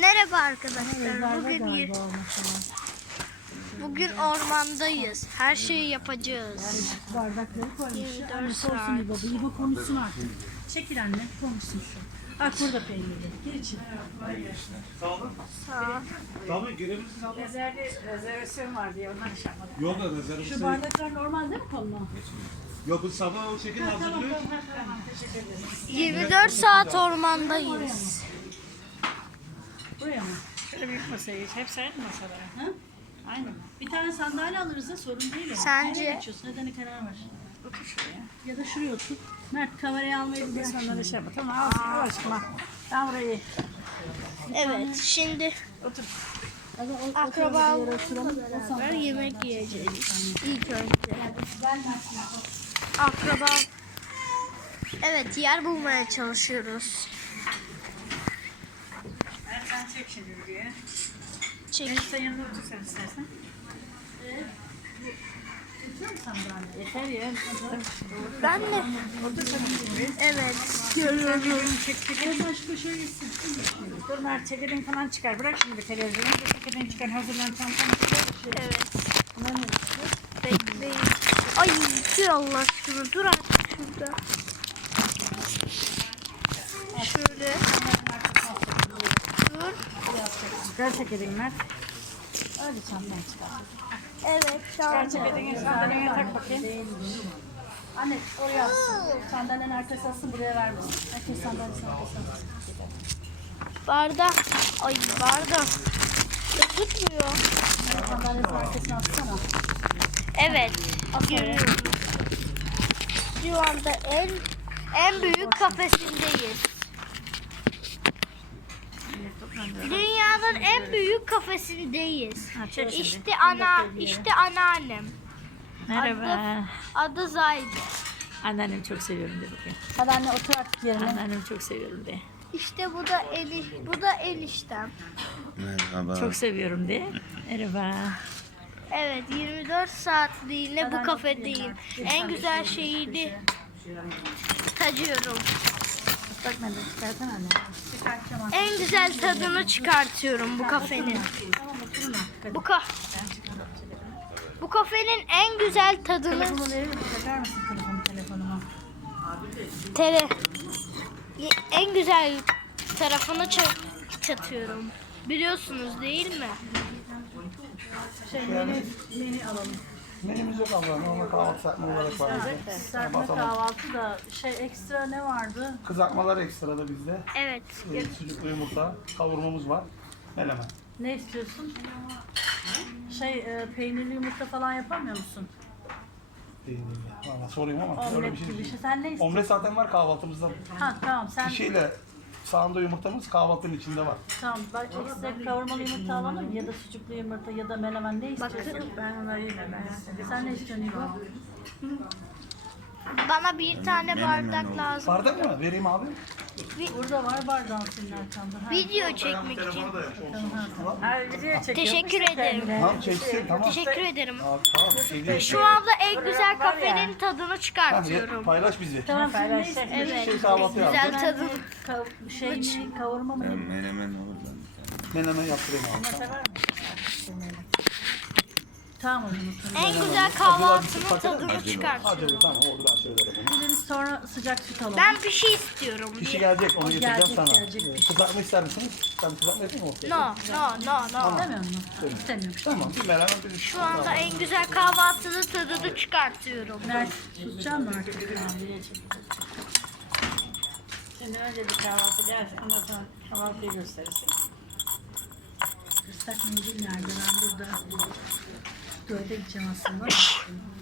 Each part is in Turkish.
Merhaba arkadaşlar. Bugün ormandayız. Her şeyi yapacağız. Bardakları koymuş. 24 Anne saat. sorsun bir baba. İbo konuşsun artık. Çekil anne konuşsun şu. Bak burada peynirli. Gir için. Sağ olun. Sağ ol. Tabii girebilirsiniz abla. Rezervasyon var diye ondan şey yapmadım. Yok da rezervasyon. Şu bardaklar normal değil mi koluna? Yok bu sabah o şekilde hazırlıyor. Tamam teşekkür ederiz. 24 saat ormandayız. Buraya mı? Şöyle büyük masayı. Hepsi aynı masalara. Ha? Aynen. Bir tane sandalye alırız da sorun değil. Sence? Nereye geçiyorsun? Nedeni karar ver. Otur şuraya. Ya da şuraya otur. Mert kamerayı almayı bir sonra da şey yapma. Tamam al aşkım al. Ben burayı. Evet, şimdi Otur. akrabalarımla beraber yemek yiyeceğiz. İlk önce. Akraba. Evet, yer bulmaya çalışıyoruz. Sen çek şimdi buraya. Çek. Sen yanına otur sen istersen. Oturuyor musun sen? Yeter ya. Ben de. Evet, görüyorum. Çekelim başka şey gitsin. Dur Mert çekelim falan çıkar. Bırak şimdi bir televizyonu. Bir çekelim çıkar. Hazırlan tam çıkar. Evet. Bunlar ne istiyor? Bekleyin. Ay, dur Allah aşkına. Dur artık şurada. Şöyle. Dur. Çıkar çekelim Mert. Öyle çantan çıkar. Evet, Çıkar tamam. çekelim. Sandalyeye tak bakayım. Anne oraya atsın. Sandalyenin arkası atsın buraya verme. Herkes sandalyesinin arkasına atsın. Bardak. Ay, bardak. Ya, tutmuyor. Sandalyenin arkasına atsana. Evet. Görüyorum. Şu anda en büyük kafesindeyiz. Dünyanın en büyük kafesindeyiz. Ha, çek şimdi. İşte anneannem. Merhaba. Adı Zayde. Anneannemi çok seviyorum de bakayım. Hadi anne otur artık yerine. Anneannemi çok seviyorum de. İşte bu da eniştem. Merhaba. Çok seviyorum de. Merhaba. Evet, 24 saatliğine bu kafedeyim. En güzel şeyini tadıyorum. Bak ben de çıkartan anne. Çıkartacağım anne. En güzel tadını çıkartıyorum bu kafenin. Tamam oturun artık. Bu kafenin en güzel tadını Telefonu verir misin? Takar mısın telefonuma? en güzel tarafını çatıyorum. Biliyorsunuz değil mi? Menü alalım. Menümüz yok abla. Normal kahvaltı serpme olarak var bizde. Serpme kahvaltı da ekstra ne vardı? Kızartmalar ekstra da bizde. Evet. Sucuklu yumurta, kavurmamız var. Menemen. Ne istiyorsun? Peynirli yumurta falan yapamıyor musun? Valla sorayım ama öyle bir Omlet şey gibi bir değil. şey. Sen ne istiyorsun? Omlet zaten var kahvaltımızda. Ha tamam sen Pişiyle sağında yumurtamız kahvaltının içinde var. tamam. Bak ekstra kavurmalı yumurta alalım ya da sucuklu yumurta ya da menemen ne istiyorsun? Ben onları yemem. Sen ne istiyorsun İbo? Bana bir tane bardak lazım. Bardak mı? Vereyim abi. Burada var bardağın senin arkanda. Ha. Video çekmek için. Ha, video çekiyor. Teşekkür ederim. Tamam çeksin tamam. Teşekkür ederim. Tamam. Şey değil. Şu anda en güzel kafenin tadını çıkartıyorum. Paylaş bizi. Tamam sen ne istiyorsun? Evet. Şey kahvaltı Güzel yaptık. tadını. Kavurma mı? Menemen olur lan. Menemen yaptırayım abi. Sever misin? Tamam o zaman. En güzel kahvaltının tadını çıkartıyorum. Acılı tamam oldu ben söylerim. Bir de biz sonra sıcak süt alalım. Ben bir şey istiyorum. Kişi gelecek onu getireceğim gelecek, sana. gelecek. Kızartma ister misiniz? Sen kızartma yapayım mı? No. İstemiyor musun? İstemiyorum. Tamam bir menemen bir Şu anda en güzel kahvaltının tadını çıkartıyorum. Mert susacağım mı artık? Kahveye çekeceğim. Şimdi önce bir kahvaltı gelsin. Ondan sonra kahvaltıyı gösterirsin. Islak mendil nerede? Ben burada tuvalete gideceğim aslında.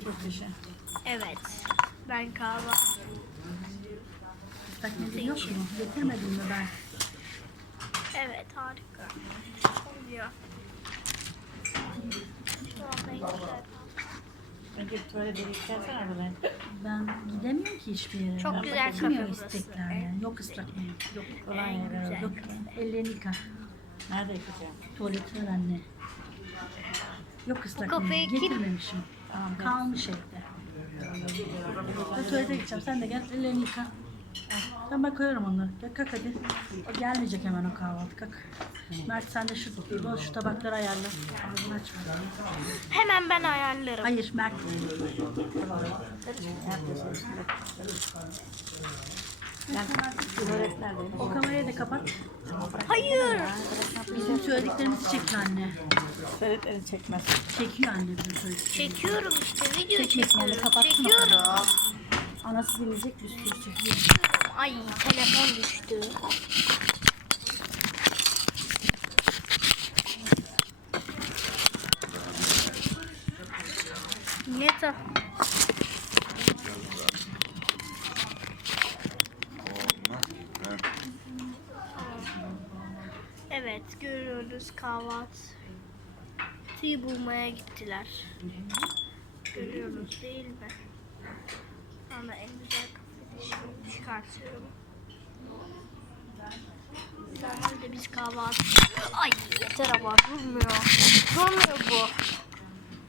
Çok yaşa. Evet. Ben kahvaltı. Islak mendil yok mu? Getirmedim mi ben? Evet, harika. Oluyor. Şu anda en güzel. Önce bir tuvalete gideceksin arabadan. Ben gidemiyorum ki hiçbir yere. Çok Ben güzel bakayım ya kafe burası. istekler yani. Yok ıslak mendil. Yok. Kolay yer. Yok. Ellerini yıka. Nerede yıkayacağım? Tuvalet var anne. Yok ıslak Bu kafeyi mendil. kim- Getirmemişim. Kalmış evde. Ben tuvalete gideceğim. Sen de gel. Ellerini yıka. Tamam ben koyarım onları. Gel kalk hadi. O gelmeyecek hemen o kahvaltı kalk. Mert sen de şu tabakları ayarla. Ağzını açma. Hemen ben ayarlarım. Hayır Mert. O kamerayı da kapat. Hayır. Bizim söylediklerimizi çekiyor anne. Söylediklerini çekmez. Çekiyor anne bizim söylediklerimizi. Çekiyorum işte video Çekmesin yani, çekiyorum. kapatsın o Çekiyorum. Anası dinleyecek bir sürü çekiyor. Ay telefon düştü. Ne ta? Evet görüyoruz kahvaltıyı bulmaya gittiler. Görüyoruz değil mi? Sonra en güzel kafede şimdi çıkartıyorum. Normalde biz kahvaltı... Ay yeter ama durmuyor. Durmuyor bu.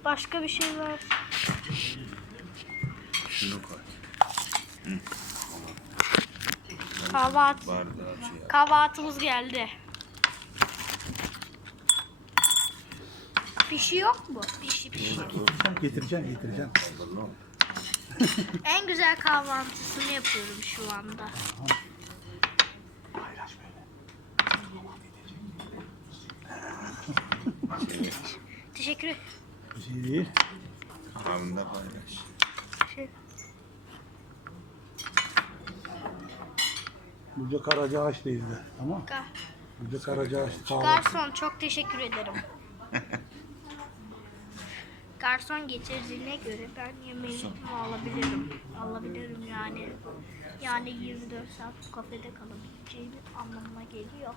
Başka bir şey var. Şunu koy. Kahvaltı. Bardağı şey. Kahvaltımız geldi. Pişi yok mu? Pişi. Getireceğim. En güzel kahvaltısını yapıyorum şu anda. Teşekkür ederim. İyi. Karnında paylaş. Burada Karacaağaç'tayız da. Tamam. Burada Karacaağaç kahvaltı. Garson çok teşekkür ederim. Garson getirdiğine göre ben yemeğimi alabilirim yani. Yani 24 saat bu kafede kalabileceğim anlamına geliyor.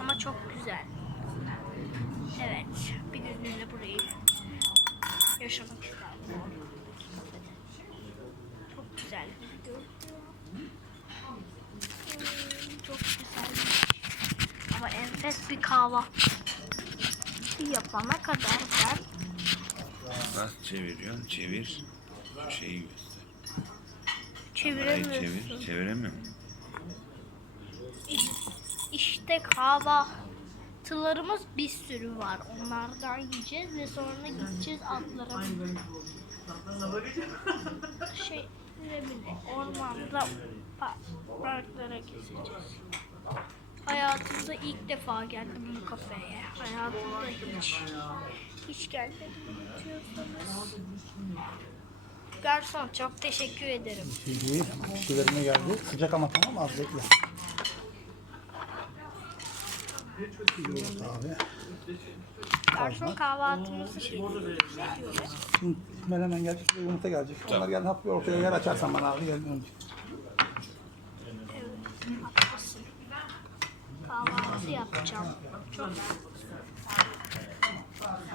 Ama çok güzel. Evet, bir günlüğüne burayı yaşamak isterdim. Çok güzel bir video. Çok güzelmiş. Ama enfes bir kahvaltı yapana kadar ben Nasıl çeviriyorsun? Çevir. Şu şeyi göster. Parayı çeviremiyorsun. çevir. Çeviremiyor musun? İşte kahvaltılarımız bir sürü var. Onlardan yiyeceğiz ve sonra gideceğiz atlara binip ormanda parklara gezeceğiz. Hayatımda ilk defa geldim bu kafeye. Hayatımda hiç gelmedim diyorsanız. Garson çok teşekkür ederim. İyi. Kişilerime geldi. Sıcak ama tamam az bekle. Abi. Garson kahvaltımızı çekiyor. Ne diyorlar? Şimdi menemen gelecek ve yumurta gelecek. Onlar geldi hafif ortaya yer açarsan bana abi gel önce. Evet, haklısın. Kahvaltı yapacağım. Çok.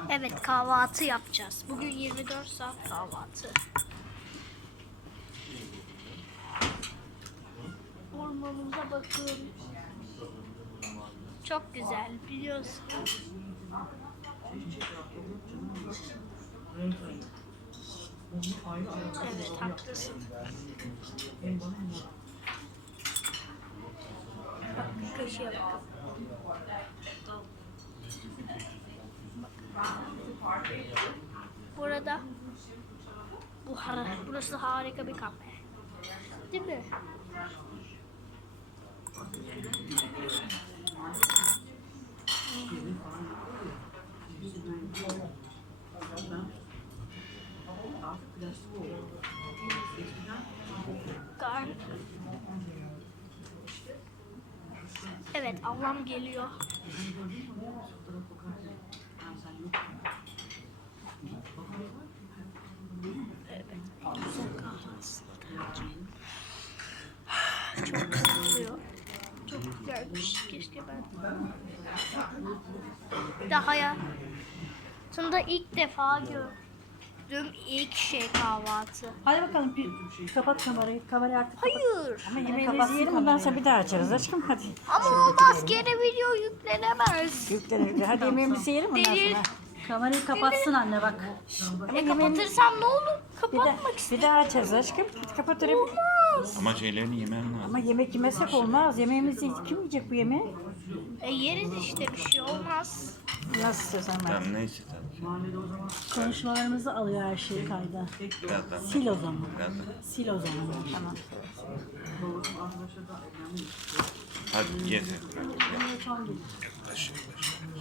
Evet, kahvaltı yapacağız. Bugün 24 saat kahvaltı. Ormanımıza bakın. Çok güzel, biliyorsun. Evet, haklısın. Bak, kaşığa bakın. Burada burası harika bir kafe. Değil mi? Evet, ablam geliyor. Çok güzel. Çok güzelmiş. Keşke ben daha hayatımda ilk defa gördüğüm ilk şey kahvaltı. Hadi bakalım kapat kamerayı. Kamerayı artık kapat. Hayır. Ama yemeğimizi yiyelim ondan sonra bir daha açarız aşkım hadi. Ama olmaz. Gene video yüklenemez. Yüklenir. Hadi yemeğimizi yiyelim ondan Değil. sonra. Kamerayı kapatsın anne bak. Kapatırsam ne olur? Bir daha, Kapatmak bir daha açarız aşkım. Hadi kapat orayı. istiyorum. olmaz. Ama şeylerini yemen lazım. Ama yemek yemezsek olmaz. Yemeğimizi kim yiyecek bu yemeği? Yeriz işte, bir şey olmaz. Nasıl istiyorsan ben. Tamam neyse tamam. Konuşmalarımızı alıyor her şeyi kayda. Birazdan. Sil o zaman. Birazdan. Sil o zaman. Tamam. Hadi ye sen. Yaklaş yaklaş.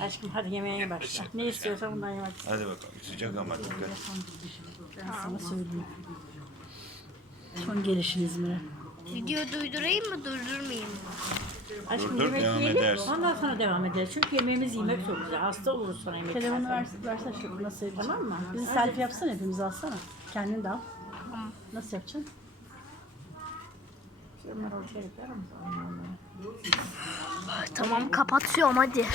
Aşkım hadi yemeğe başla. Ne istiyorsan bundan yemek istiyorum. Hadi bakalım. Sıcak ama dikkat. Ben sana söyleyeyim. Son gelişin İzmir'e. Video duydurayım mı, durdurmayayım mı? Aşkım Dur, yemek devam yiyelim. edersin. Ondan sonra devam ederiz. Çünkü yemeğimizi yemek çok güzel. Hasta oluruz sonra yemek. Telefonu versene şu nasıl yapacaksın? Tamam mı? Bizi selfie yapsana, hepimiz alsana. Kendin de al. Nasıl yapacaksın? Şunları ortaya koyar mısın? Tamam, kapatıyorum hadi.